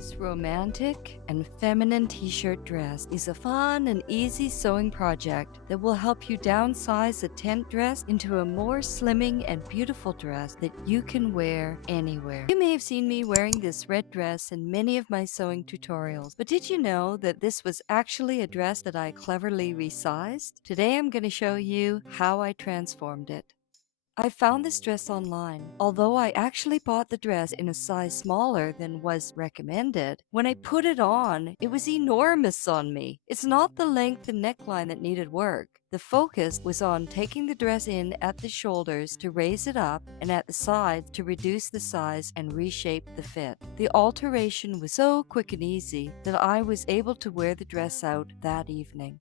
This romantic and feminine t-shirt dress is a fun and easy sewing project that will help you downsize a tent dress into a more slimming and beautiful dress that you can wear anywhere. You may have seen me wearing this red dress in many of my sewing tutorials, but did you know that this was actually a dress that I cleverly resized? Today I'm going to show you how I transformed it. I found this dress online. Although I actually bought the dress in a size smaller than was recommended, when I put it on, it was enormous on me. It's not the length and neckline that needed work. The focus was on taking the dress in at the shoulders to raise it up and at the sides to reduce the size and reshape the fit. The alteration was so quick and easy that I was able to wear the dress out that evening.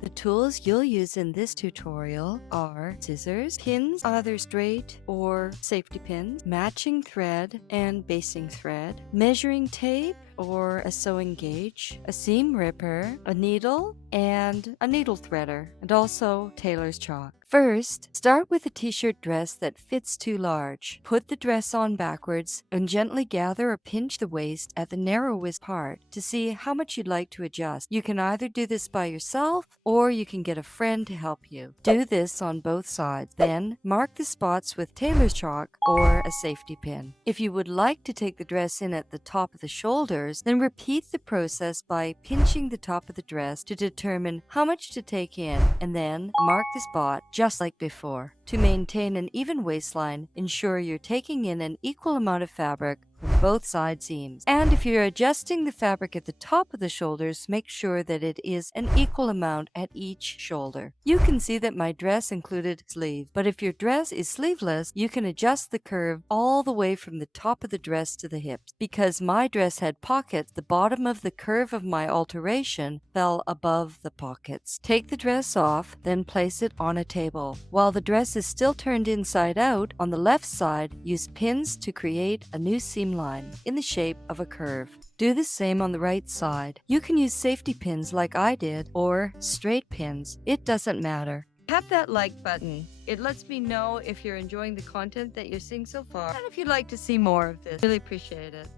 The tools you'll use in this tutorial are scissors, pins, either straight or safety pins, matching thread and basting thread, measuring tape or a sewing gauge, a seam ripper, a needle, and a needle threader, and also tailor's chalk. First, start with a t-shirt dress that fits too large. Put the dress on backwards and gently gather or pinch the waist at the narrowest part to see how much you'd like to adjust. You can either do this by yourself or you can get a friend to help you. Do this on both sides. Then, mark the spots with tailor's chalk or a safety pin. If you would like to take the dress in at the top of the shoulders, then repeat the process by pinching the top of the dress to determine how much to take in, and then mark the spot just like before. To maintain an even waistline, ensure you're taking in an equal amount of fabric from both side seams. And if you're adjusting the fabric at the top of the shoulders, make sure that it is an equal amount at each shoulder. You can see that my dress included sleeves, but if your dress is sleeveless, you can adjust the curve all the way from the top of the dress to the hips. Because my dress had pockets, the bottom of the curve of my alteration fell above the pockets. Take the dress off, then place it on a table. While the dress is still turned inside out, on the left side, use pins to create a new seam line in the shape of a curve. Do the same on the right side. You can use safety pins like I did or straight pins. It doesn't matter. Tap that like button. It lets me know if you're enjoying the content that you're seeing so far and if you'd like to see more of this. Really appreciate it.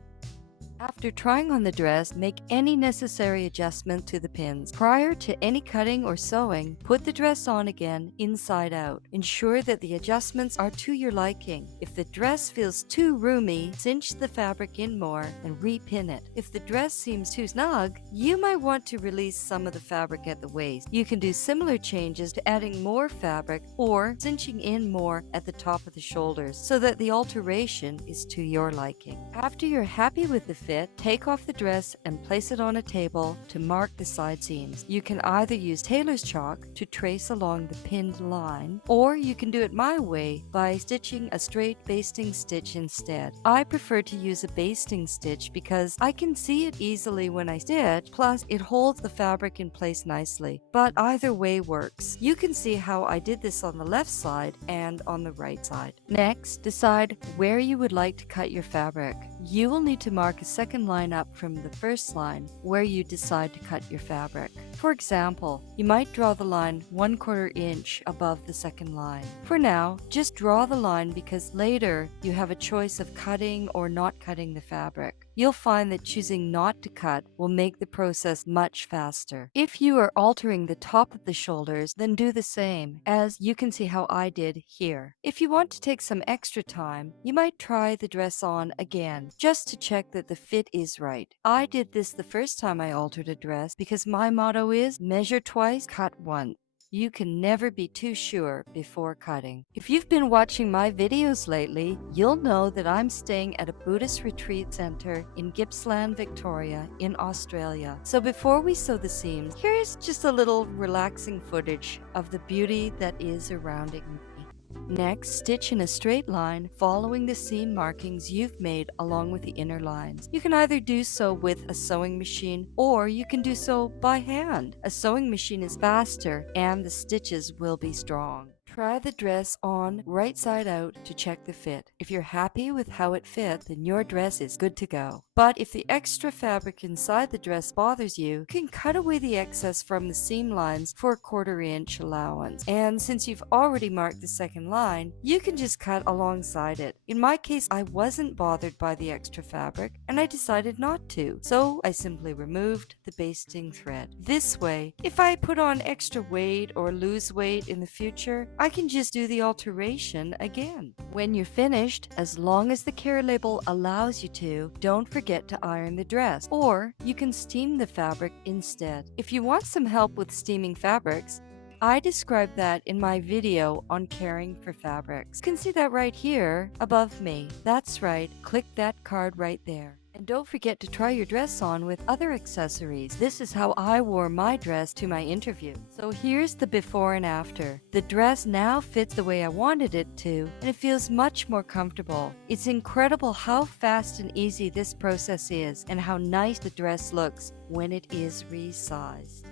After trying on the dress, make any necessary adjustment to the pins. Prior to any cutting or sewing, put the dress on again inside out. Ensure that the adjustments are to your liking. If the dress feels too roomy, cinch the fabric in more and repin it. If the dress seems too snug, you might want to release some of the fabric at the waist. You can do similar changes to adding more fabric or cinching in more at the top of the shoulders so that the alteration is to your liking. After you're happy with the fit, take off the dress and place it on a table to mark the side seams. You can either use tailor's chalk to trace along the pinned line, or you can do it my way by stitching a straight basting stitch instead. I prefer to use a basting stitch because I can see it easily when I stitch, plus it holds the fabric in place nicely. But either way works. You can see how I did this on the left side and on the right side. Next, decide where you would like to cut your fabric. You will need to mark a second line up from the first line where you decide to cut your fabric. For example, you might draw the line 1/4 inch above the second line. For now, just draw the line because later you have a choice of cutting or not cutting the fabric. You'll find that choosing not to cut will make the process much faster. If you are altering the top of the shoulders, then do the same, as you can see how I did here. If you want to take some extra time, you might try the dress on again, just to check that the fit is right. I did this the first time I altered a dress because my motto is measure twice, cut once. You can never be too sure before cutting. If you've been watching my videos lately, you'll know that I'm staying at a Buddhist retreat center in Gippsland, Victoria in Australia. So before we sew the seams, here's just a little relaxing footage of the beauty that is surrounding me. Next, stitch in a straight line following the seam markings you've made along with the inner lines. You can either do so with a sewing machine or you can do so by hand. A sewing machine is faster and the stitches will be strong. Try the dress on right side out to check the fit. If you're happy with how it fits, then your dress is good to go. But if the extra fabric inside the dress bothers you, you can cut away the excess from the seam lines for a 1/4 inch allowance. And since you've already marked the second line, you can just cut alongside it. In my case, I wasn't bothered by the extra fabric, and I decided not to. So I simply removed the basting thread. This way, if I put on extra weight or lose weight in the future, I can just do the alteration again. When you're finished, as long as the care label allows you to, don't forget to iron the dress, or you can steam the fabric instead. If you want some help with steaming fabrics, I described that in my video on caring for fabrics. You can see that right here above me. That's right, click that card right there. And don't forget to try your dress on with other accessories. This is how I wore my dress to my interview. So here's the before and after. The dress now fits the way I wanted it to, and it feels much more comfortable. It's incredible how fast and easy this process is, and how nice the dress looks when it is resized.